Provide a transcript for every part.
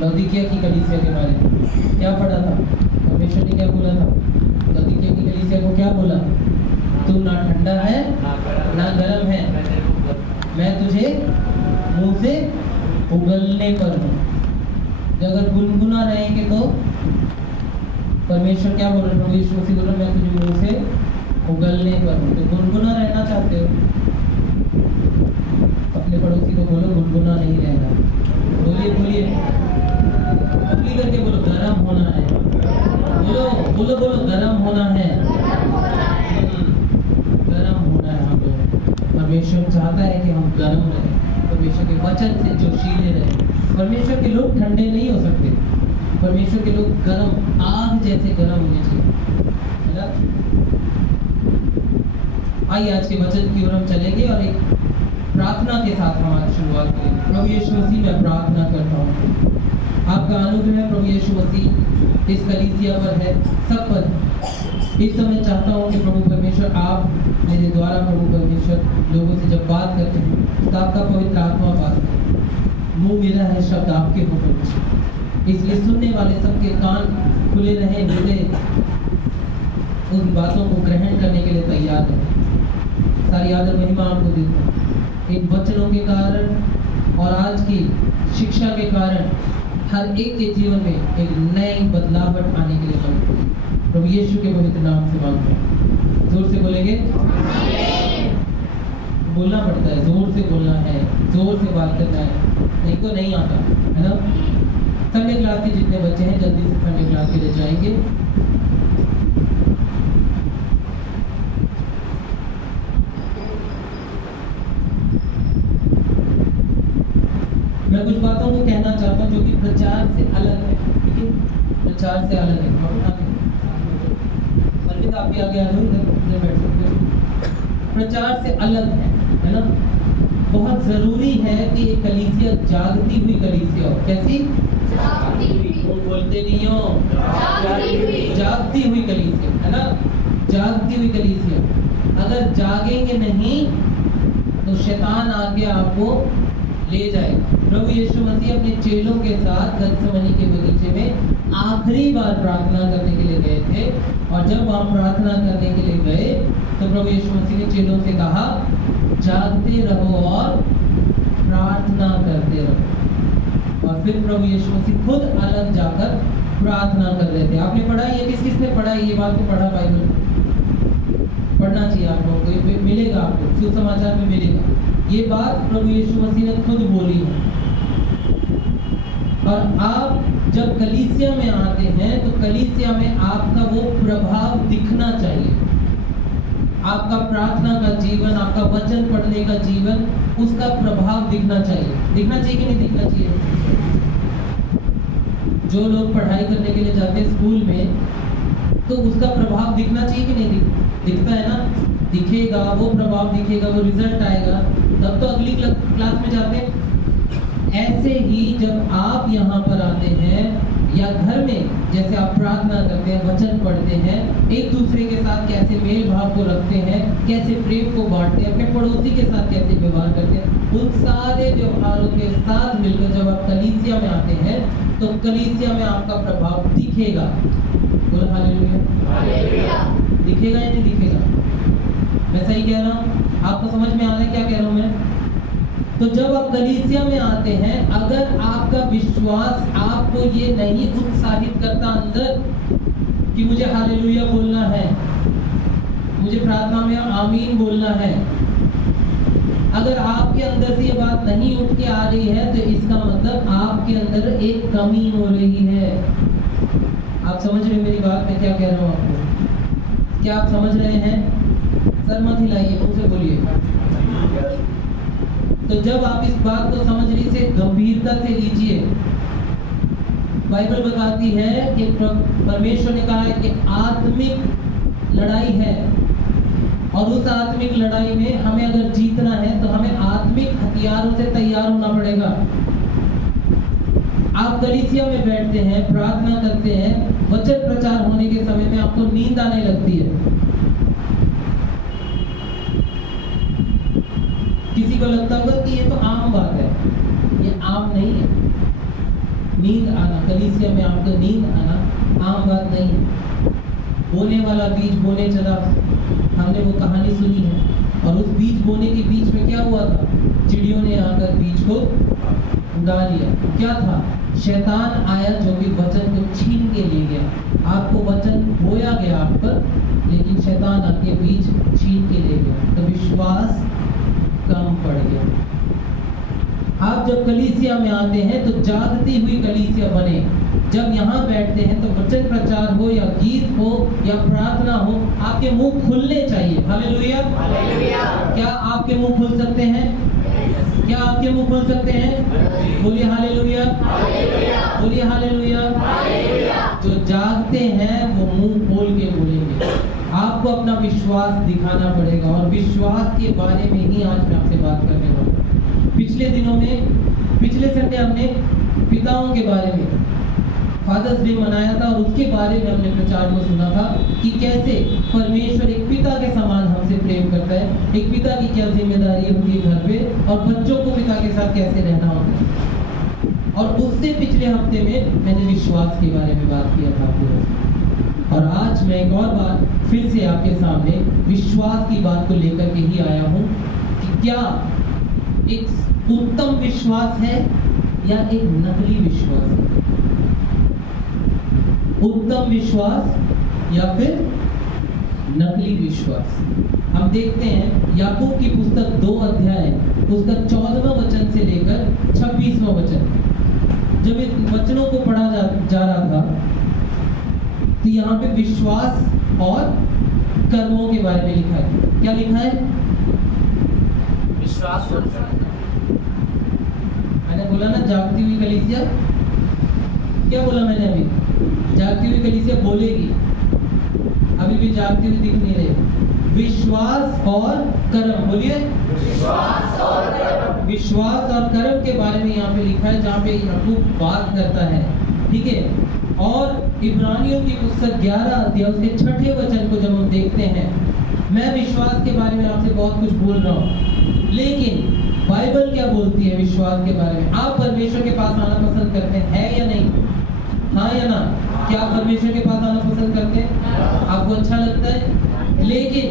लौदीकिया की कलीसिया के बारे में क्या पढ़ा था? परमेश्वर ने क्या बोला था? लौदीकिया की कलीसिया को क्या बोला? तू ना ठंडा है ना गर्म है, मैं तुझे मुंह से उगलने पर हूँ। अगर गुनगुना रहेंगे तो परमेश्वर क्या बोल रहे? प्रभु यीशु मसीह बोल रहे मैं तुझे मुंह से उगलने पर हूँ। तो गुनगुना रहना चाहते हो? अपने पड़ोसी को बोलो गुनगुना नहीं रहना। बोलिए बोलिए, अगली करके बोलो गरम होना है। बोलो बोलो बोलो गरम होना है। गरम होना है हम लोग। परमेश्वर चाहता है कि हम गरम रहें, परमेश्वर के वचन से जोशीले रहें। परमेश्वर के लोग ठंडे नहीं हो सकते, परमेश्वर के लोग गरम, आग जैसे गरम होने चाहिए, है ना? आइए आज के वचन की ओर हम चलेंगे और एक प्रार्थना के साथ हम आज शुरुआत करेंगे। प्रभु यीशु मसीह मैं प्रार्थना करता हूँ, आपका अनुग्रह प्रभु यीशु मसीह इस कलीसिया पर है, सब पर। इस समय चाहता हूँ कि प्रभु परमेश्वर आप मेरे द्वारा प्रभु परमेश्वर लोगों से जब बात करते हैं तो आपका पवित्र आत्मा बात करे। मुंह मेरा है, शब्द आपके हुक्म, इसलिए सुनने वाले सबके कान खुले रहे, हृदय उन बातों को ग्रहण करने के लिए तैयार है। सारी आदर महिमा आपको देता हूँ। इन वचनों के कारण और आज की शिक्षा के कारण हर एक के जीवन में एक नई बदलावट आने के लिए मांगते हैं। प्रभु यीशु के पवित्र नाम से मांगते हैं। जोर से बोलेंगे? बोलना पड़ता है, जोर से बोलना है, जोर से बात करना है, नहीं तो नहीं आता, है ना? संडे क्लास के जितने बच्चे हैं जल्दी से संडे क्लास के लिए जाएंगे। मैं कुछ बातों को कहना चाहता हूँ जो कि प्रचार से अलग है, ठीक है? प्रचार से अलग है। पंडित आप भी आगे आ जाओ, इधर बैठ सकते हो। प्रचार से अलग है ना? बहुत जरूरी है कि एक कलीसिया जागती हुई कलीसिया हो। कैसी? जागती हुई। बोलते नहीं हो? जागती हुई कलीसिया, है ना? जागती हुई कलीसिया। अगर जागेंगे नहीं तो शैतान आके आपको ले जाएगा। प्रभु यीशु मसीह अपने चेलों के साथ गतसमनी के बगीचे में आखिरी बार प्रार्थना करने के लिए गए थे, और जब वहाँ प्रार्थना करने के लिए गए तो प्रभु यीशु मसीह ने चेलों से कहा जागते रहो और प्रार्थना करते रहो। और फिर प्रभु यीशु मसीह खुद अलग जाकर प्रार्थना कर रहे थे। आपने पढ़ा ये? किस किसने पढ़ा ये बात को? पढ़ा बाइबल पढ़ना चाहिए आप लोगों को, ये मिलेगा आपको, सुसमाचार में मिलेगा। ये बात प्रभु यीशु मसीह ने खुद बोली है। और आप जब कलीसिया में आते हैं तो कलीसिया में आपका वो प्रभाव दिखना चाहिए। आपका प्रार्थना का जीवन, आपका वचन पढ़ने का जीवन, उसका प्रभाव दिखना चाहिए। दिखना चाहिए कि नहीं दिखना चाहिए? जो लोग पढ़ाई करने के लिए जाते हैं स्कूल में, तो उसका प्रभाव दिखना चाहिए कि नहीं? दिखता है ना? दिखेगा, वो प्रभाव दिखेगा, वो रिजल्ट आएगा, तब तो अगली क्लास में जाते हैं। ऐसे ही जब आप यहाँ पर आते हैं या घर में जैसे आप प्रार्थना करते हैं, वचन पढ़ते हैं, एक दूसरे के साथ कैसे मेल भाव को रखते हैं, कैसे प्रेम को बांटते हैं, अपने पड़ोसी के साथ कैसे व्यवहार करते हैं, उन सारे व्यवहारों के साथ मिलकर जब आप कलीसिया में आते हैं तो कलीसिया में आपका प्रभाव दिखेगा। बोलो हालेलुया। दिखेगा या नहीं दिखेगा? मैं सही कह रहा हूँ? आपको समझ में आ रहा है क्या कह रहा हूँ मैं? तो जब आप कलीसिया में आते हैं, अगर आपका विश्वास आपको ये नहीं उत्साहित करता अंदर कि मुझे हालेलुया बोलना है, मुझे प्रार्थना में आमीन बोलना है, अगर आपके अंदर से ये बात नहीं उठ के आ रही है तो इसका मतलब आपके अंदर एक कमी हो रही है। आप समझ रहे मेरी बात? मैं क्या कह रहा हूँ आपको? क्या आप समझ रहे हैं? सर मत हिलाइए, मुझसे बोलिए। तो जब आप इस बात को समझने से गंभीरता से लीजिए, बाइबल बताती है कि परमेश्वर ने कहा है कि आत्मिक लड़ाई है, और उस आत्मिक लड़ाई में हमें अगर जीतना है तो हमें आत्मिक हथियारों से तैयार होना पड़ेगा। आप कलीसिया में बैठते हैं, प्रार्थना करते हैं, वचन प्रचार होने के समय में आपको नींद आने लगती है। किसी को लगता होगा कि ये तो आम बात है, ये आम नहीं है। नींद आना, कलीसिया में आपको नींद आना आम बात नहीं है। बोने वाला बीज बोने चला, हमने वो कहानी सुनी है, और उस बीज बोने के बीच में क्या हुआ था? चिड़ियों ने आकर बीज को उड़ा लिया। क्या था? शैतान आया जो कि वचन को छीन के ले गया। आपको वचन बोया गया आप पर, लेकिन शैतान आके बीज छीन के ले गया, तो विश्वास कम पड़ गया। आप जब कलीसिया में आते हैं तो जागती हुई कलीसिया बने। जब यहाँ बैठते हैं तो वचन प्रचार हो या गीत हो या प्रार्थना हो, आपके मुंह खुलने चाहिए। हालेलुया। क्या आपके मुंह खुल सकते हैं? क्या आपके मुंह खुल सकते हैं? बोलिए हालेलुया, बोलिए हालेलुया। जो जागते हैं वो मुंह खोल के बोलेंगे। आपको अपना विश्वास दिखाना पड़ेगा, और विश्वास के बारे में ही आज मैं आपसे बात करने वाला हूं। पिछले दिनों में, पिछले संडे हमने पिताओं के बारे में फादर्स डे मनाया था, और उसके बारे में हमने प्रचार को सुना था कि कैसे परमेश्वर एक पिता के समान हमसे प्रेम करता है। एक पिता की क्या जिम्मेदारी होती है घर पे, और बच्चों को पिता के साथ कैसे रहना होता है। और उससे पिछले हफ्ते में मैंने विश्वास के बारे में बात किया था आपको, और आज मैं एक और बार फिर से आपके सामने विश्वास की बात को लेकर के ही आया हूँ कि क्या एक उत्तम विश्वास है या एक नकली विश्वास है? उत्तम विश्वास या फिर नकली विश्वास? हम देखते हैं याकूब की पुस्तक 2 अध्याय, उसका 14वां वचन से लेकर 26वां वचन। जब इन वचनों को पढ़ा जा रहा था तो यहाँ पे विश्वास और कर्मों के बारे में लिखा है। क्या लिखा है? विश्वास। मैंने बोला ना जागती हुई कलीसिया। क्या बोला मैंने अभी? जागती हुई कलीसिया बोलेगी, अभी भी जागती हुई दिख नहीं रही। विश्वास और कर्म, बोलिए विश्वास और कर्म। विश्वास और कर्म के बारे में यहाँ पे लिखा है, जहाँ पे याकूब बात करता है, ठीक है। और इब्रानियों की पुस्तक 11 अध्याय उसके 6ठे वचन को जब हम देखते हैं, मैं विश्वास के बारे में आपसे बहुत कुछ बोल रहा हूँ, लेकिन बाइबल क्या बोलती है विश्वास के बारे में? आप परमेश्वर के पास आना पसंद करते हैं या नहीं? हाँ या ना? क्या आप परमेश्वर के पास आना पसंद करते हैं? आपको अच्छा लगता है? लेकिन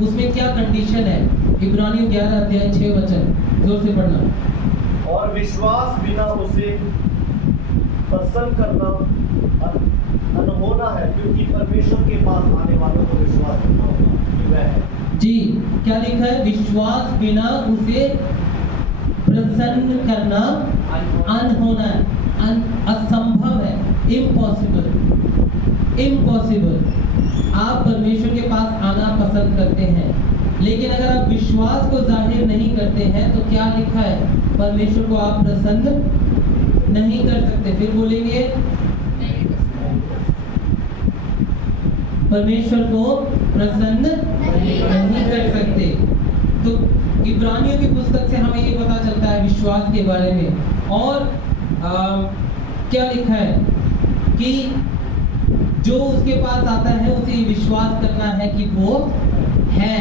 उसमें क्या कंडीशन है? इब्रानियों 11 अध्याय 6 वचन, जोर से पढ़ना। और विश्वास बिना उसे प्रसन्न करना अनहोना है, क्योंकि परमेश्वर के पास आने वालों को विश्वास करना होगा कि वह है। जी, क्या लिखा है? विश्वास बिना उसे प्रसन्न करना अनहोना है, असंभव है, इम्पॉसिबल। इम्पॉसिबल। आप परमेश्वर के पास आना पसंद करते हैं, लेकिन अगर आप विश्वास को जाहिर नहीं करते हैं तो क्या लिखा है? परमेश्वर को आप प्रसन्न नहीं कर सकते। फिर बोलेंगे परमेश्वर को प्रसन्न नहीं कर सकते। तो इब्रानियों की पुस्तक से हमें ये पता चलता है विश्वास के बारे में। और क्या लिखा है कि जो उसके पास आता है उसे ये विश्वास करना है कि वो है।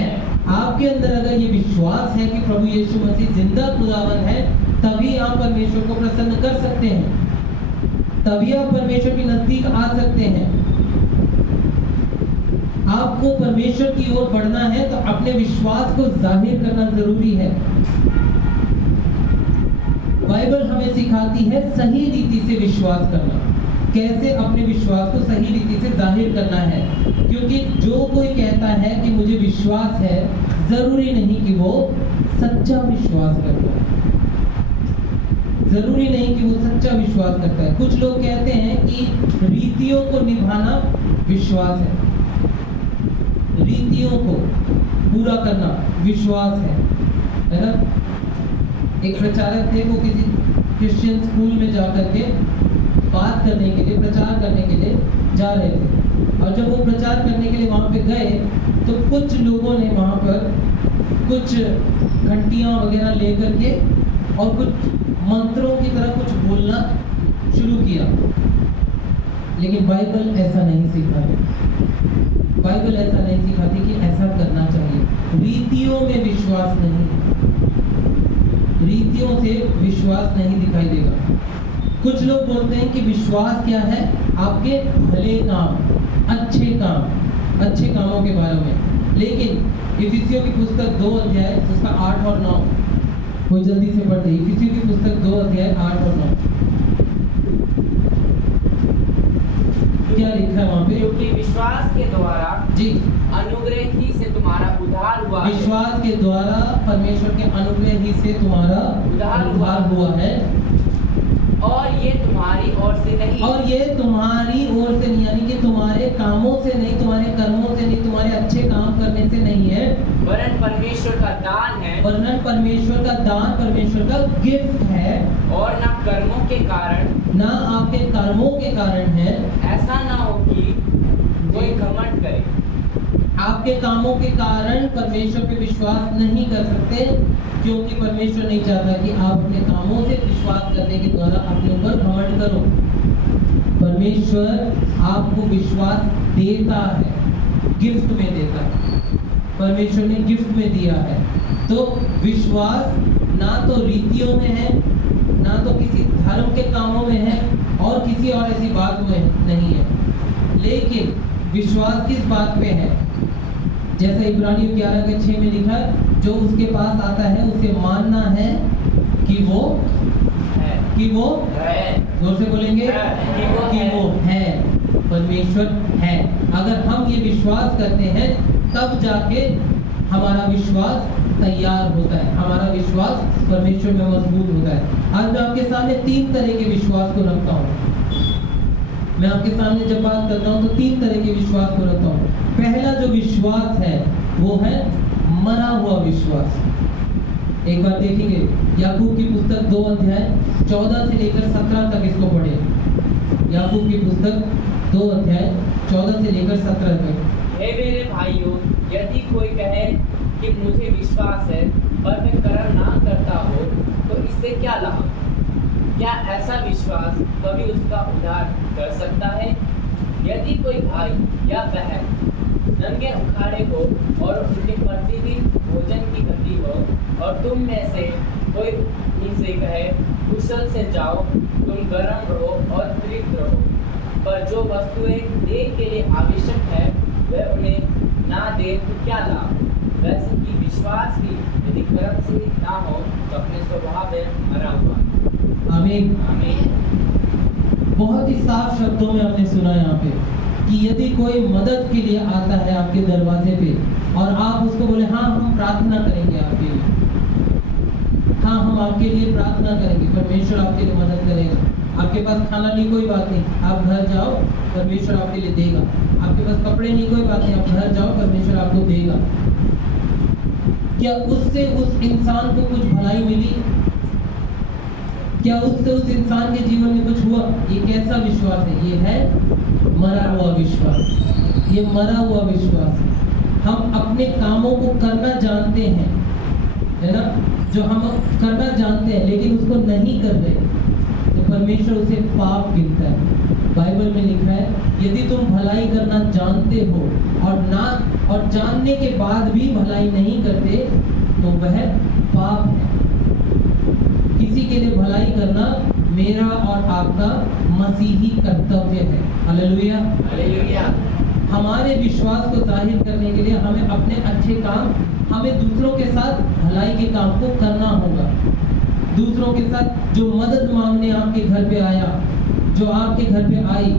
आपके अंदर अगर ये विश्वास है कि प्रभु यीशु मसीह जिंदा खुदावन है, तभी आप परमेश्वर को प्रसन्न कर सकते हैं, तभी आप परमेश्वर के नजदीक आ सकते हैं। आपको परमेश्वर की ओर बढ़ना है तो अपने विश्वास को जाहिर करना जरूरी है। बाइबल हमें सिखाती है सही रीति से विश्वास करना, कैसे अपने विश्वास को सही रीति से जाहिर करना है। क्योंकि जो कोई कहता है कि मुझे विश्वास है, जरूरी नहीं कि वो सच्चा विश्वास करता है, जरूरी नहीं कि वो सच्चा विश्वास करता है। कुछ लोग कहते हैं कि रीतियों को निभाना विश्वास है, रीतियों को पूरा करना विश्वास है ना। एक प्रचारक थे, वो किसी क्रिश्चियन स्कूल में जाकर के बात करने के लिए, प्रचार करने के लिए जा रहे थे। और जब वो प्रचार करने के लिए वहाँ पे गए तो कुछ लोगों ने वहाँ पर कुछ घंटियाँ वगैरह लेकर के और कुछ मंत्रों की तरह कुछ बोलना शुरू किया। लेकिन बाइबल ऐसा नहीं सिखाती। बाइबल ऐसा नहीं सिखाती कि ऐसा करना चाहिए। रीतियों में विश्वास नहीं है, रीतियों से विश्वास नहीं दिखाई देगा। कुछ लोग बोलते हैं कि विश्वास क्या है? आपके भले काम, अच्छे कामों के बारे में। लेकिन इफिसियों की पुस्तक 2 अध्याय उसका 8 और 9, कोई जल्दी से पढ़ दे। इफिसियों की पुस्तक 2 अध्याय 8 और 9 क्या लिखा है वहाँ पे? क्योंकि विश्वास के द्वारा जी, अनुग्रह ही से तुम्हारा उद्धार हुआ है। विश्वास के द्वारा परमेश्वर के अनुग्रह ही से तुम्हारा उद्धार हुआ है, और ये तुम्हारी ओर से नहीं, और ये तुम्हारी ओर से नहीं, यानी कि तुम्हारे कामों से नहीं, तुम्हारे कर्मों से नहीं, तुम्हारे अच्छे काम करने से नहीं है, वरन परमेश्वर का दान है, वरन परमेश्वर का दान, परमेश्वर का गिफ्ट है, और न कर्मों के कारण, ना आपके कर्मों के कारण है। ऐसा ना हो कि कोई घमंड करे। आपके कामों के कारण परमेश्वर पे विश्वास नहीं कर सकते, क्योंकि परमेश्वर नहीं चाहता कि आप अपने कामों से विश्वास करने के द्वारा अपने ऊपर घमंड करो। परमेश्वर आपको विश्वास देता है, गिफ्ट में देता है, परमेश्वर ने गिफ्ट में दिया है। तो विश्वास ना तो रीतियों में है, ना तो किसी धर्म के कामों में है, और किसी और ऐसी बात में नहीं है। लेकिन विश्वास किस बात पे है? जैसे इब्रानियों 11:6 में लिखा है, जो उसके पास आता है उसे मानना है कि वो है, जोर से बोलेंगे कि वो है, परमेश्वर है। अगर हम ये विश्वास करते हैं तब जाके हमारा विश्वास तैयार होता है, हमारा विश्वास परमेश्वर में मजबूत होता है। आज मैं आपके सामने 3 तरह के विश्वास को रखता हूँ। मैं आपके सामने जब बात करता हूँ तो 3 तरह के विश्वास को रखता हूँ। पहला जो विश्वास है वो है मरा हुआ विश्वास। एक बार देखेंगे, याकूब की पुस्तक 2 अध्याय 14 से लेकर 17 तक इसको पढ़े। याकूब की पुस्तक 2 अध्याय 14 से लेकर 17 तक। हे मेरे भाइयों, यदि कोई कहे कि मुझे विश्वास है पर मैं कर्म ना करता हो, तो इससे क्या लाभ? क्या ऐसा विश्वास कभी उसका उद्धार कर सकता है? यदि कोई भाई या बहन नंगे उखाड़े हो और उनके प्रतिदिन भोजन की गति हो, और तुम में से कोई उनसे कहे कुशल से जाओ, तुम गर्म रहो और तृप्त रहो, पर जो वस्तुएं देह के लिए आवश्यक है वह उन्हें ना दे, तो क्या लाभ? वैसे कि विश्वास भी यदि कर्म से ना हो तो अपने स्वभाव में मरा हुआ। आमीन। बहुत ही साफ शब्दों में आपने सुना यहाँ पे कि यदि कोई मदद के लिए आता है आपके दरवाजे पे और आप उसको बोले हाँ हम प्रार्थना करेंगे आपके लिए, हाँ हम आपके लिए प्रार्थना करेंगे, परमेश्वर आपके लिए मदद करेगा। आपके पास खाना नहीं, कोई बात नहीं, आप घर जाओ, परमेश्वर आपके लिए देगा। आपके पास कपड़े नहीं, कोई बात नहीं, आप घर जाओ, परमेश्वर आपको देगा। क्या उससे उस इंसान को कुछ भलाई मिली? क्या उससे उस इंसान के जीवन में कुछ हुआ? ये कैसा विश्वास है? ये है मरा हुआ विश्वास। ये मरा हुआ विश्वास। हम अपने कामों को करना जानते हैं, है ना, जो हम करना जानते हैं लेकिन उसको नहीं कर रहे, तो परमेश्वर उसे पाप गिनता है। बाइबल में लिखा है, यदि तुम भलाई करना जानते हो और जानने के बाद भी भलाई नहीं करते तो वह पाप है। किसी के लिए भलाई करना मेरा और आपका मसीही कर्तव्य है। Hallelujah, hallelujah. हमारे विश्वास को जाहिर करने के लिए हमें अपने अच्छे काम, हमें दूसरों के साथ भलाई के काम को करना होगा। दूसरों के साथ जो मदद मांगने आपके घर पे आया, जो आपके घर पे आई,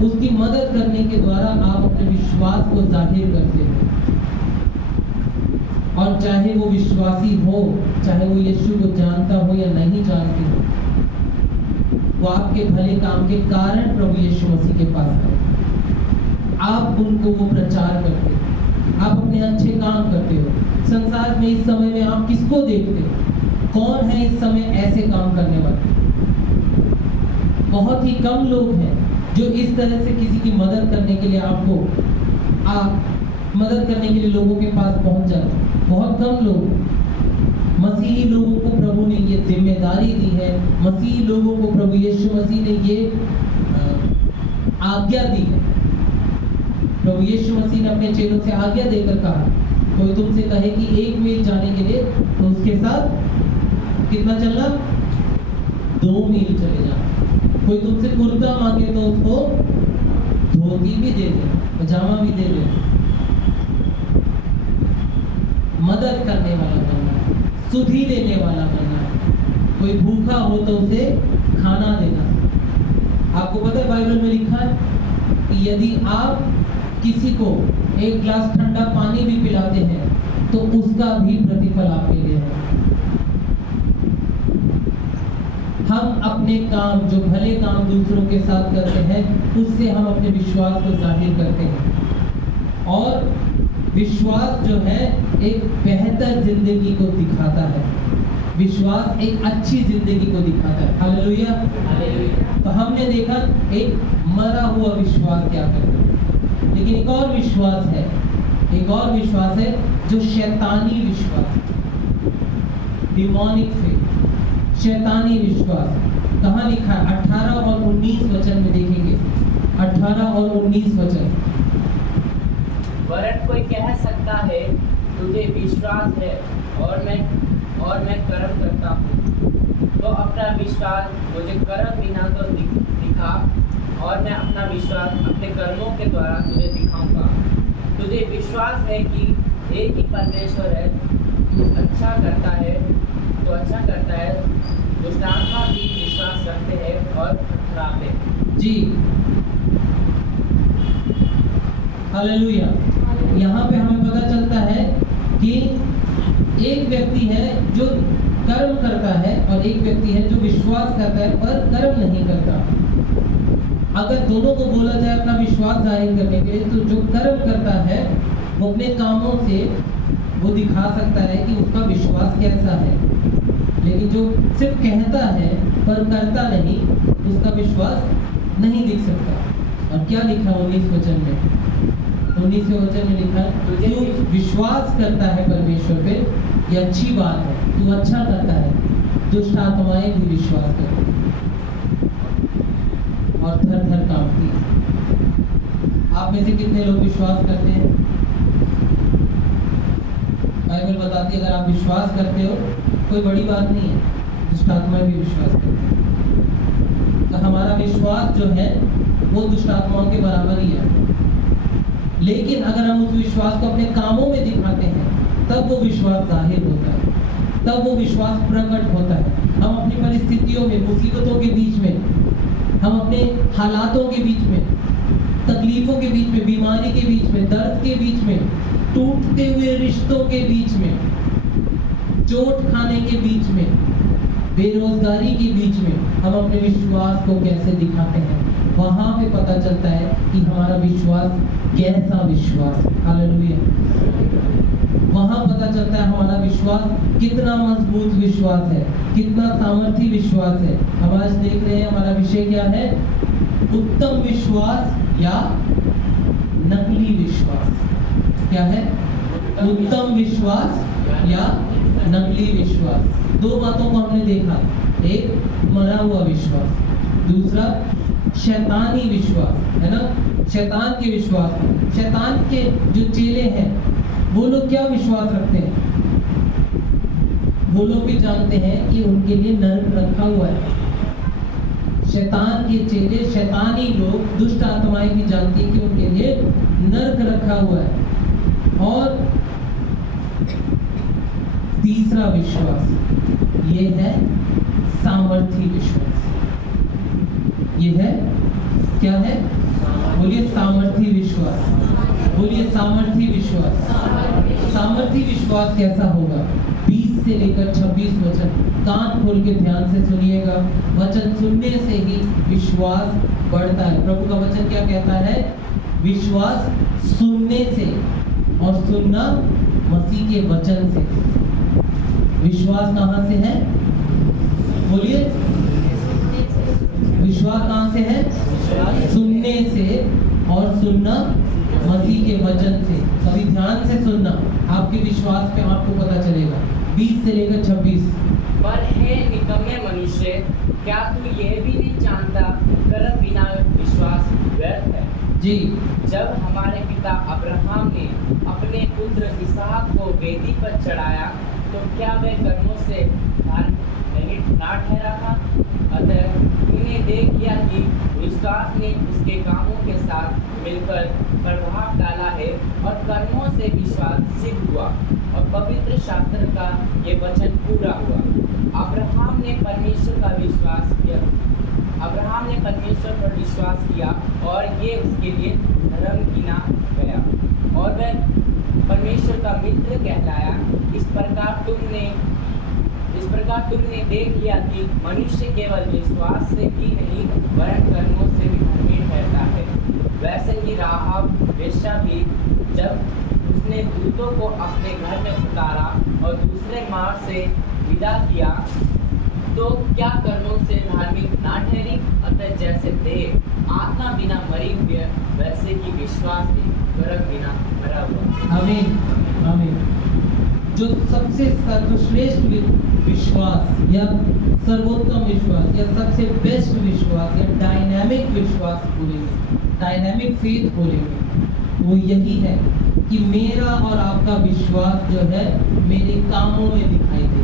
उसकी मदद करने के द्वारा आप अपने विश्वास को जाहिर करते हो। और चाहे वो विश्वासी हो, चाहे वो यीशु को जानता हो या नहीं जानते हो, वो आपके भले काम के कारण प्रभु यीशु मसीह के पास आए। आप उनको वो प्रचार करते हो, आप अपने अच्छे काम करते हो। संसार में इस समय में आप किसको देखते हो? कौन है इस समय ऐसे काम करने वाले? बहुत ही कम लोग हैं जो इस तरह से किसी की मदद करने के लिए मदद करने के लिए लोगों के पास पहुंच जाते। बहुत कम लोग। मसीही लोगों को प्रभु ने ये जिम्मेदारी दी है, मसीही लोगों को प्रभु यीशु मसीह ने ये आज्ञा दी है। प्रभु यीशु मसीह ने अपने चेलों से आज्ञा देकर कहा, कोई तुमसे कहे कि 1 मील जाने के लिए तो उसके साथ कितना चलना? 2 मील चले जाना। कोई तुमसे कुर्ता मांगे तो उसको धोती भी दे दे, पजामा भी दे दे। मदद करने वाला बनना है, सुधि देने वाला बनना है। कोई भूखा हो तो उसे खाना देना। आपको पता है बाइबल में लिखा है कि यदि आप किसी को एक गिलास ठंडा पानी भी पिलाते हैं तो उसका भी प्रतिफल आपके लिए है। हम अपने काम, जो भले काम दूसरों के साथ करते हैं, उससे हम अपने विश्वास को जाहिर करते हैं। और विश्वास जो है एक बेहतर जिंदगी को दिखाता है। विश्वास एक अच्छी जिंदगी को दिखाता है। हालेलुया। तो हमने देखा एक मरा हुआ विश्वास क्या करता है, लेकिन एक और विश्वास है, एक और विश्वास है जो शैतानी विश्वास, डिमोनिक फेथ, शैतानी विश्वास। कहाँ लिखा है? 18 और 19 वचन में देखेंगे। 18 और 19 वचन। वरन कोई कह सकता है तुझे विश्वास है और मैं कर्म करता हूँ, तो अपना विश्वास मुझे कर्म बिना तो दिखा, और मैं अपना विश्वास अपने कर्मों के द्वारा तुझे दिखाऊंगा। तुझे विश्वास है कि एक ही परमेश्वर है, तू अच्छा करता है, तो अच्छा करता है। दुष्ट आत्मा भी विश्वास रखते हैं और थरथराते हैं। जी, हालेलुया। यहाँ पे हमें पता चलता है कि एक व्यक्ति है जो कर्म करता है और एक व्यक्ति है जो विश्वास करता है पर कर्म नहीं करता। अगर दोनों को बोला जाए अपना विश्वास जाहिर करने के लिए, तो जो कर्म करता है वो अपने कामों से वो दिखा सकता है कि उसका विश्वास कैसा है, लेकिन जो सिर्फ कहता है पर करता नहीं, उसका विश्वास नहीं दिख सकता। और क्या लिखा 19 वचन में? 19वें वचन में लिखा है तू विश्वास करता है परमेश्वर पे, ये अच्छी बात है, तू अच्छा करता है। दुष्ट आत्माएं भी विश्वास करती और थर थर कांपती। आप में से कितने लोग विश्वास करते हैं? बाइबल बताती है अगर आप विश्वास करते हो कोई बड़ी बात नहीं है, दुष्ट आत्माएं भी विश्वास करती है। तो हमारा विश्वास जो है वो दुष्ट आत्माओं के बराबर ही है। लेकिन अगर हम उस विश्वास को अपने कामों में दिखाते हैं, तब वो विश्वास जाहिर होता है, तब वो विश्वास प्रकट होता है। हम अपनी परिस्थितियों में, मुसीबतों के बीच में, हम अपने हालातों के बीच में, तकलीफों के बीच में, बीमारी के बीच में, दर्द के बीच में, टूटते हुए रिश्तों के बीच में, चोट खाने के बीच में, बेरोजगारी के बीच में, हम अपने विश्वास को कैसे दिखाते हैं, वहां पे पता चलता है कि हमारा विश्वास कैसा विश्वास। हालेलुया। वहां पता चलता है हमारा विश्वास कितना मजबूत विश्वास है, कितना सामर्थी विश्वास है। हम आज देख रहे हैं हमारा विषय क्या है? उत्तम विश्वास या नकली विश्वास। क्या है? उत्तम विश्वास या नकली विश्वास। दो बातों को हमने देखा, एक मरा हुआ विश्वास, दूसरा शैतानी विश्वास, है ना? शैतान के विश्वास। शैतान के जो चेले हैं वो लोग क्या विश्वास रखते हैं? वो लोग भी जानते हैं कि उनके लिए नरक रखा हुआ है। शैतान के चेले, शैतानी लोग, दुष्ट आत्माएं भी जानती हैं कि उनके लिए नरक रखा हुआ है। और तीसरा विश्वास ये है सामर्थी विश्वास। ये है क्या है? बोलिए सामर्थी विश्वास। बोलिए सामर्थी विश्वास। सामर्थी विश्वास कैसा होगा? 20 से लेकर 26 वचन कान खोल के ध्यान से सुनिएगा। वचन सुनने से ही विश्वास बढ़ता है। प्रभु का वचन क्या कहता है? विश्वास सुनने से, और सुनना मसीह के वचन से। विश्वास कहाँ से है? बोलिए, विश्वास कहाँ से है? सुनने से, और सुनना मसीह के वचन से। कभी ध्यान से सुनना, आपके विश्वास पे आपको पता चलेगा। 20 से लेकर 26। पर हे निकम्मे मनुष्य, क्या तू यह भी नहीं जानता कर्म बिना विश्वास व्यर्थ है? जी। जब हमारे पिता अब्राहम ने अपने पुत्र इसहाक को वेदी पर चढ़ाया, तो क्या वह कर्मों से ना ठहरा था? अतः तूने तुमने देख लिया कि विश्वास ने उसके कामों के साथ मिलकर प्रभाव डाला है और कर्मों से विश्वास सिद्ध हुआ और पवित्र शास्त्र का ये वचन पूरा हुआ। अब्राहम ने परमेश्वर पर विश्वास किया और ये उसके लिए धर्म गिना गया और वह परमेश्वर का मित्र कहलाया। इस प्रकार तुमने देख लिया कि मनुष्य केवल विश्वास से ही नहीं वरन कर्मों से भी धर्मी ठहरता है। वैसे ही राहाब वेश्या भी जब उसने दूतों को अपने घर में उतारा और दूसरे मार्ग से विदा किया तो क्या कर्मों से धार्मिक ना ठहरी? अतः जैसे देह आत्मा बिना मरी हुई है वैसे ही विश्वास भी कर्म बिना मरा हुआ। आमीन आमीन। जो सबसे सर्वश्रेष्ठ विश्वास या सर्वोत्तम विश्वास या सबसे बेस्ट विश्वास या डायनामिक विश्वास बोलेंगे, डायनामिक फेथ बोलेंगे, वो यही है कि मेरा और आपका विश्वास जो है मेरे कामों में दिखाई दे,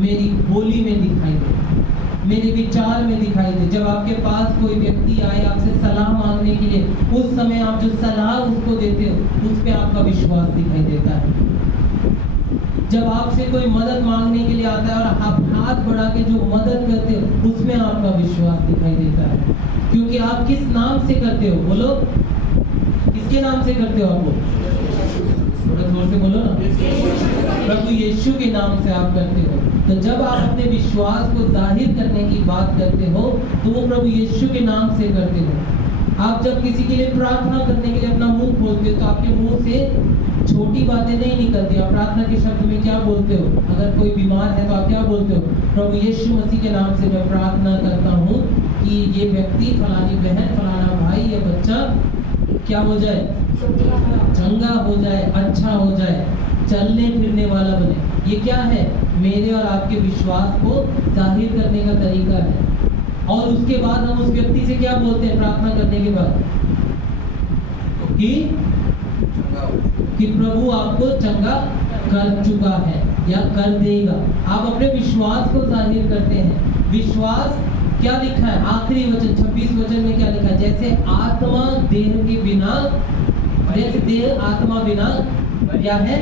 मेरी बोली में दिखाई दे, मेरे विचार में दिखाई दे। जब आपके पास कोई व्यक्ति आए आपसे सलाह मांगने के लिए, उस समय आप जो सलाह उसको देते हो उस पे आपका विश्वास दिखाई देता है। जब आपसे कोई मदद मांगने के लिए आता है और आप हाथ बढ़ा के जो मदद करते हो उसमें आपका विश्वास दिखाई देता है, क्योंकि आप किस नाम से करते हो? बोलो, किसके नाम से करते हो? आप थोड़ा जोर से बोलो ना, प्रभु यीशु के नाम से आप करते हो। तो जब आप अपने विश्वास को जाहिर करने की बात करते हो तो वो प्रभु यीशु के नाम से करते हो। आप जब किसी के लिए प्रार्थना करने के लिए अपना मुंह खोलते हो तो आपके मुंह से छोटी बातें नहीं निकलती। आप प्रार्थना के शब्द में क्या बोलते हो? अगर कोई बीमार है तो आप क्या बोलते हो? प्रभु यीशु मसीह के नाम से मैं प्रार्थना करता हूँ कि ये व्यक्ति, फलानी बहन, फलाना भाई या बच्चा क्या हो जाए? चंगा हो जाए, अच्छा हो जाए, चलने फिरने वाला बने। ये क्या है? मेरे और आपके विश्वास को जाहिर करने का तरीका है। और उसके बाद हम उस व्यक्ति से क्या बोलते हैं प्रार्थना करने के बाद? कि प्रभु आपको चंगा कर चुका है या कर देगा। आप अपने विश्वास को जाहिर करते हैं। विश्वास क्या लिखा है? आखिरी वचन 26 वचन में क्या लिखा है? जैसे आत्मा देह के बिना, जैसे देह आत्मा बिना क्या है?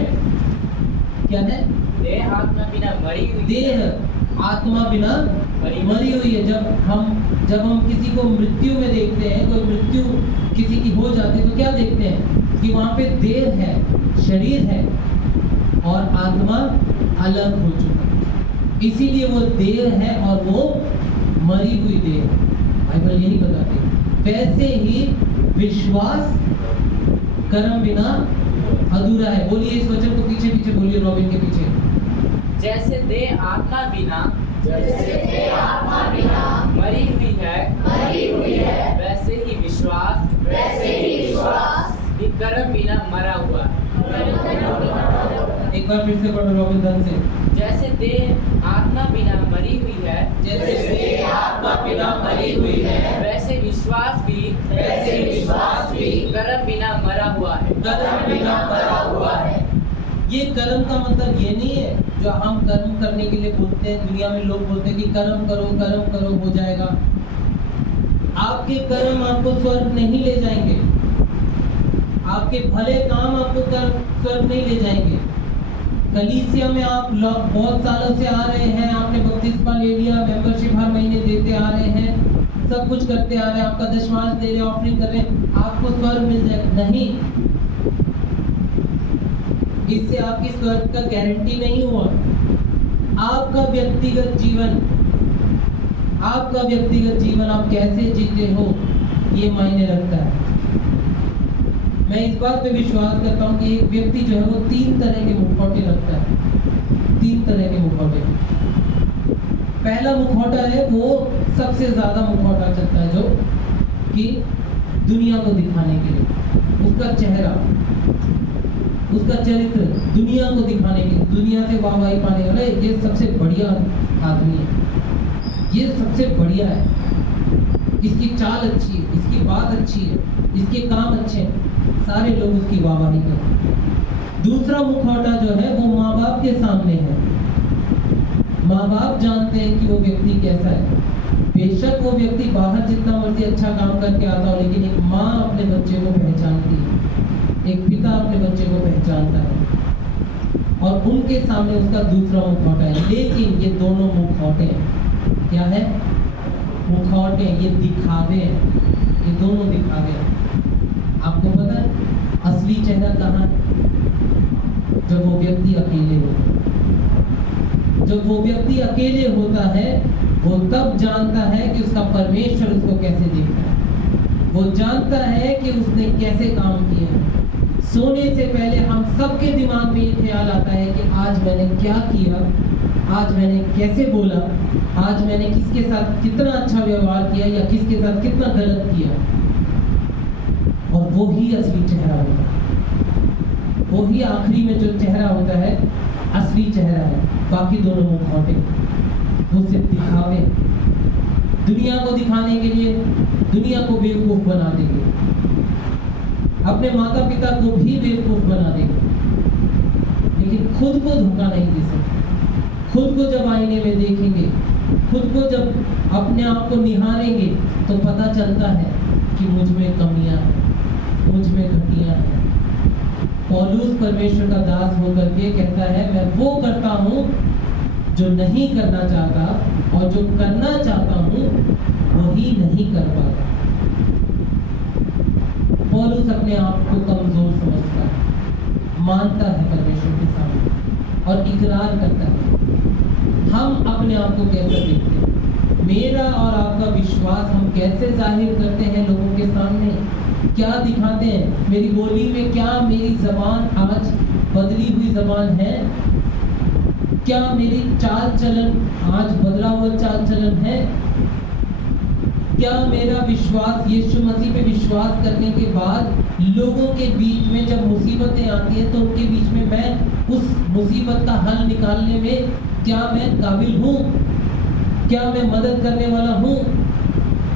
क्या है? देह आत्मा बिना मरी हुई, देह आत्मा बिना मरी हुई है। जब हम किसी को मृत्यु में देखते हैं, कोई मृत्यु किसी की हो जाती है तो क्या देखते हैं कि वहां पे देह है, शरीर है और आत्मा अलग हो चुका है। इसीलिए वो देह है और वो मरी हुई देह, बाइबल यही बताती है। वैसे ही विश्वास कर्म बिना अधूरा है। बोलिए इस वचन को पीछे पीछे बोलिए, रॉबिन के पीछे। जैसे देह आत्मा बिना मरी हुई है वैसे ही विश्वास भी कर्म बिना मरा हुआ है। एक बार फिर से पढ़ो रॉबिन ढंग से। जैसे देह आत्मा बिना मरी हुई है, जैसे देह आत्मा बिना मरी हुई है वैसे विश्वास भी कर्म बिना मरा हुआ है। कर्म बिना मरा हुआ है। ये कर्म का मतलब ये नहीं है जो हम कर्म करने के लिए बोलते हैं। दुनिया में लोग बोलते हैं कि कर्म करो हो जाएगा। आपके कर्म आपको स्वर्ग नहीं ले जाएंगे, आपके भले काम आपको स्वर्ग नहीं ले जाएंगे। कलीसिया में आप बहुत सालों से आ रहे हैं, आपने बपतिस्मा ले लिया, मेंबरशिप हर महीने देते आ रहे हैं, सब कुछ करते आ रहे हैं, आपका दशमांश दे रहे हैं, ऑफरिंग कर रहे हैं, आपको स्वर्ग मिल जाएगा? नहीं, इससे आपकी स्वर्ग का गारंटी नहीं हुआ। आपका व्यक्तिगत जीवन आप कैसे जीते हो ये मायने रखता है। मैं इस बात पे विश्वास करता हूँ कि एक व्यक्ति जो है वो 3 तरह के मुखौटे रखता है। 3 तरह के मुखौटे। पहला मुखौटा है वो सबसे ज्यादा मुखौटा चलता है, जो कि दुनिया को दिखाने के लिए, उसका चेहरा, उसका चरित्र दुनिया को दिखाने के लिए, दुनिया से वाहवाही पाने वाला, ये सबसे बढ़िया आदमी है, ये सबसे बढ़िया है, इसकी चाल अच्छी है, इसकी बात अच्छी है, इसके काम अच्छे हैं, सारे लोग उसकी वाहवाही करते। दूसरा मुखौटा जो है वो माँ बाप के सामने है। माँ बाप जानते हैं कि वो व्यक्ति कैसा है, बेशक वो व्यक्ति बाहर जितना मर्जी अच्छा काम करके आता हो, लेकिन एक माँ अपने बच्चे को पहचानती है, एक पिता अपने बच्चे को पहचानता है, और उनके सामने उसका दूसरा मुखौटा है। लेकिन ये दोनों मुखौटे हैं, क्या है? मुखौटे, ये दिखावे हैं, ये दोनों दिखावे हैं। आपको पता है असली चेहरा कहाँ है? जब वो व्यक्ति अकेले होता है। जब वो व्यक्ति अकेले होता है, वो तब जानता है कि उसका परमेश्वर उसको कैसे देखता है। वो जानता है कि उसने कैसे काम किए हैं। सोने से पहले हम सबके दिमाग में ये ख्याल आता है कि आज मैंने क्या किया, आज मैंने कैसे बोला, आज मैंने किसके साथ कितना अच्छा व्यवहार किया या किसके साथ कितना गलत किया। और वो ही असली चेहरा होता है, वो ही आखिरी में जो चेहरा होता है असली चेहरा है। बाकी दोनों मुखौटे वो सिर्फ दिखावे, दुनिया को दिखाने के लिए दुनिया को बेवकूफ बना देंगे, अपने माता पिता को भी बेवकूफ बना देंगे, लेकिन खुद को धोखा नहीं दे सकते। खुद को जब आईने में देखेंगे, खुद को जब अपने आप को निहारेंगे, तो पता चलता है कि मुझ में कमियां हैं, मुझ में घटियां हैं। पौलुस परमेश्वर का दास होकर के कहता है, मैं वो करता हूँ जो नहीं करना चाहता, और जो करना चाहता हूँ वही नहीं कर पाता। पौलुस अपने आप को कमजोर समझता है, मानता है परमेश्वर के सामने और इकरार करता है। हम अपने आप को कैसे देखते हैं? मेरा और आपका विश्वास हम कैसे जाहिर करते हैं लोगों के सामने? क्या दिखाते हैं? मेरी बोली में क्या मेरी जबान आज बदली हुई जबान है? क्या मेरी चाल चलन आज बदला हुआ चाल चलन है? क्या मेरा विश्वास यीशु मसीह पे विश्वास करने के बाद लोगों के बीच में जब मुसीबतें आती हैं तो उनके बीच में मैं उस मुसीबत का हल निकालने में क्या मैं काबिल हूँ? क्या मैं मदद करने वाला हूँ?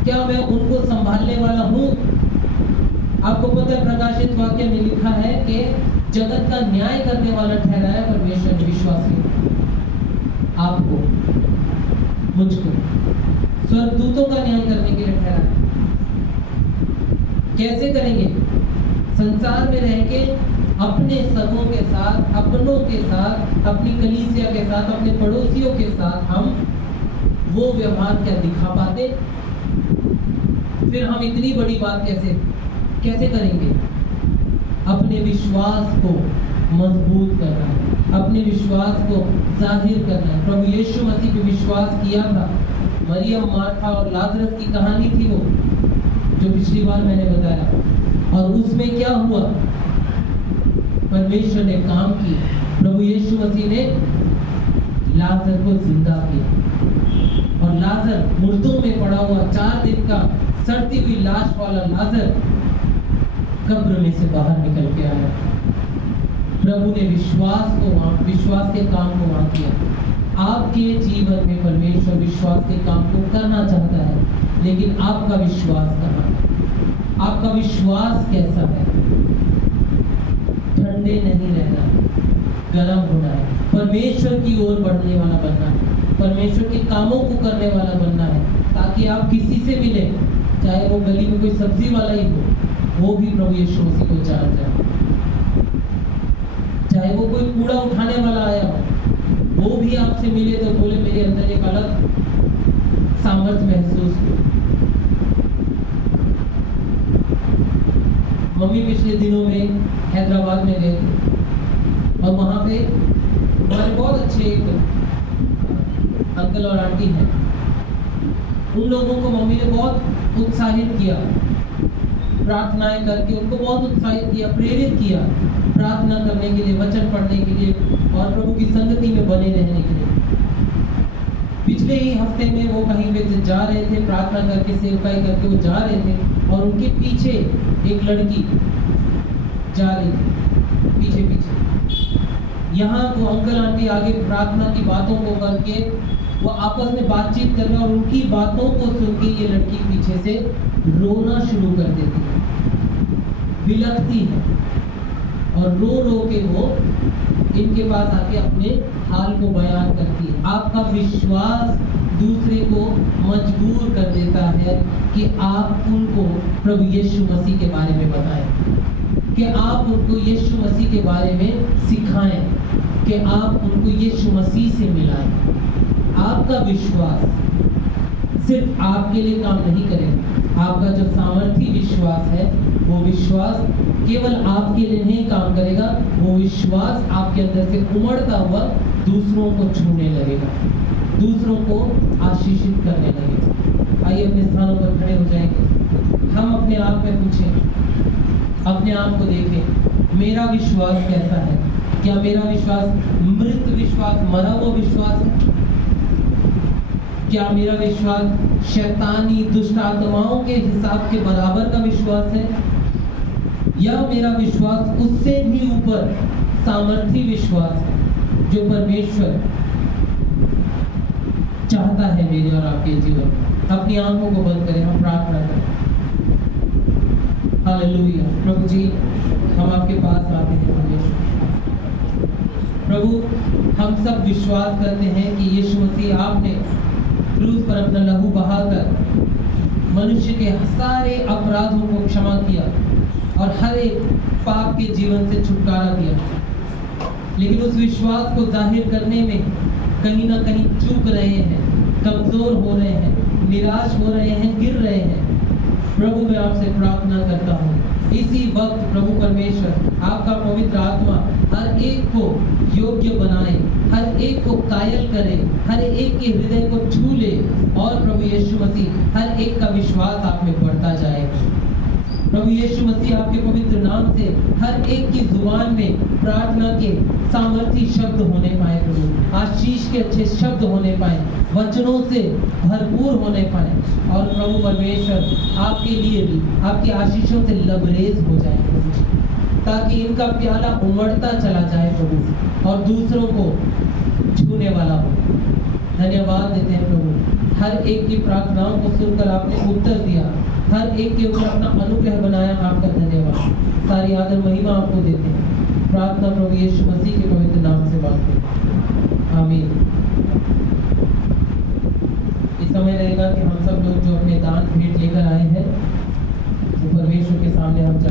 क्या मैं उनको संभालने वाला हूँ? आपको पता है प्रकाशित वाक्य में लिखा है कि जगत का न्याय करने वाला ठहराया परमेश्वर विश्वासी आपको, मुझको स्वर्गदूतों का न्याय करने के लिए ठहराया। कैसे करेंगे? संसार में रह के अपने सबों के साथ, अपनों के साथ, अपनी कलीसिया के साथ, अपने पड़ोसियों के साथ हम वो व्यवहार क्या दिखा पाते? फिर हम इतनी बड़ी बात कैसे करेंगे? अपने विश्वास को मजबूत करना है, अपने विश्वास को जाहिर करना है। प्रभु यीशु मसीह पे विश्वास किया था। मरियम, मार्था और लाजरस की कहानी थी वो, जो पिछली बार मैंने बताया। और उसमें क्या हुआ? परमेश्वर ने काम किया। प्रभु यीशु मसीह ने लाजर को जिंदा किया, और लाजर मुर्दों में पड़ा हुआ 4 दिन का सड़ती हुई लाश वाला लाजर कब्र में से बाहर निकल के आया। प्रभु ने विश्वास के काम को वहां किया। आपके जीवन में परमेश्वर विश्वास के काम को करना चाहता है, लेकिन आपका विश्वास कहाँ है? आपका विश्वास कैसा है? ठंडे नहीं रहना, गर्म होना है, परमेश्वर की ओर बढ़ने वाला बनना है, परमेश्वर के कामों को करने वाला बनना है, ताकि आप किसी से मिले, चाहे वो गली में कोई सब्जी वाला ही हो, वो भी प्रभु यीशु मसीह को जान जाए। चाहे वो कोई कूड़ा उठाने वाला आया हो, वो भी आपसे मिले तो बोले मेरे अंदर एक अलग सामर्थ्य महसूस हो। मम्मी पिछले दिनों में हैदराबाद में गए थे, और वहां पे हमारे बहुत अच्छे एक अंकल और आंटी हैं। उन लोगों को मम्मी ने बहुत उत्साहित किया, प्रार्थनाएं करके उनको बहुत उत्साहित किया, प्रेरित किया प्रार्थना करने के लिए, वचन पढ़ने के लिए और प्रभु की संगति में बने रहने के लिए। पिछले ही हफ्ते में वो कहीं पे जा रहे थे, प्रार्थना करके सेवकाई करके वो जा रहे थे, और उनके पीछे एक लड़की जा रही थी पीछे पीछे। यहाँ वो अंकल आंटी आगे प्रार्थना की बातों को करके वो आपस में बातचीत कर रहे, और उनकी बातों को सुन के ये लड़की पीछे से रोना शुरू कर देती है, बिलखती है, और रो रो के वो इनके पास आके अपने हाल को बयान करती है। आपका विश्वास दूसरे को मजबूर कर देता है कि आप उनको प्रभु यीशु मसीह के बारे में बताएं, कि आप उनको यीशु मसीह के बारे में सिखाएं, कि आप उनको यीशु मसीह से मिलाएं। आपका विश्वास सिर्फ आपके लिए काम नहीं करेगा। आपका जो सामर्थी विश्वास है, वो विश्वास केवल आपके लिए नहीं काम करेगा, वो विश्वास आपके अंदर से उमड़ता हुआ दूसरों को छूने लगेगा, दूसरों को आशीषित करने लगेगा। आइए अपने स्थानों पर खड़े हो जाएंगे। हम अपने आप में पूछें, अपने आप को देखें, मेरा विश्वास कैसा है? क्या मेरा विश्वास मृत विश्वास, मरा हुआ विश्वास है? क्या मेरा विश्वास शैतानी दुष्ट आत्माओं के हिसाब के बराबर का विश्वास है, या मेरा विश्वास उससे भी ऊपर सामर्थी विश्वास है जो परमेश्वर चाहता है मेरे और आपके जीवन में? अपनी आंखों को बंद करें, हम प्रार्थना करें। हालेलुया। प्रभु जी, हम आपके पास आते हैं परमेश्वर। प्रभु, हम सब विश्वास करते हैं कि यीशु मसीह आपने क्रूस पर अपना लहू बहाकर मनुष्य के सारे अपराधों को क्षमा किया और हर एक पाप के जीवन से छुटकारा दिया, लेकिन उस विश्वास को जाहिर करने में कहीं ना कहीं चूक रहे हैं, कमजोर हो रहे हैं, निराश हो रहे हैं, गिर रहे हैं। प्रभु, मैं आपसे प्रार्थना करता हूँ, इसी वक्त प्रभु परमेश्वर आपका पवित्र आत्मा हर एक को योग्य बनाए, हर एक को कायल करे, हर एक के हृदय को छू ले, और प्रभु यीशु मसीह हर एक का विश्वास आप में बढ़ता जाए। प्रभु यीशु मसीह आपके पवित्र नाम से हर एक की जुबान में प्रार्थना के सामर्थी शब्द होने पाए, प्रभु आशीष के अच्छे शब्द होने पाए, वचनों से भरपूर होने पाए, और प्रभु परमेश्वर आपके लिए भी आपकी आशीषों से लबरेज हो जाए प्रभु जी, ताकि इनका प्याला उमड़ता चला जाए प्रभु, और दूसरों को छूने वाला हो। धन्यवाद देते हैं प्रभु, हर एक की प्रार्थनाओं को सुनकर आपने उत्तर दिया, हर एक के ऊपर अपना अनुग्रह बनाया, आपका धन्यवाद। सारी आदर महिमा आपको देते हैं। प्रार्थना प्रभु यीशु मसीह के पवित्र नाम से मांगते हैं, आमीन। इस समय रहेगा कि हम सब लोग जो अपने दान भेंट लेकर आए हैं, वो परमेश्वर के सामने हम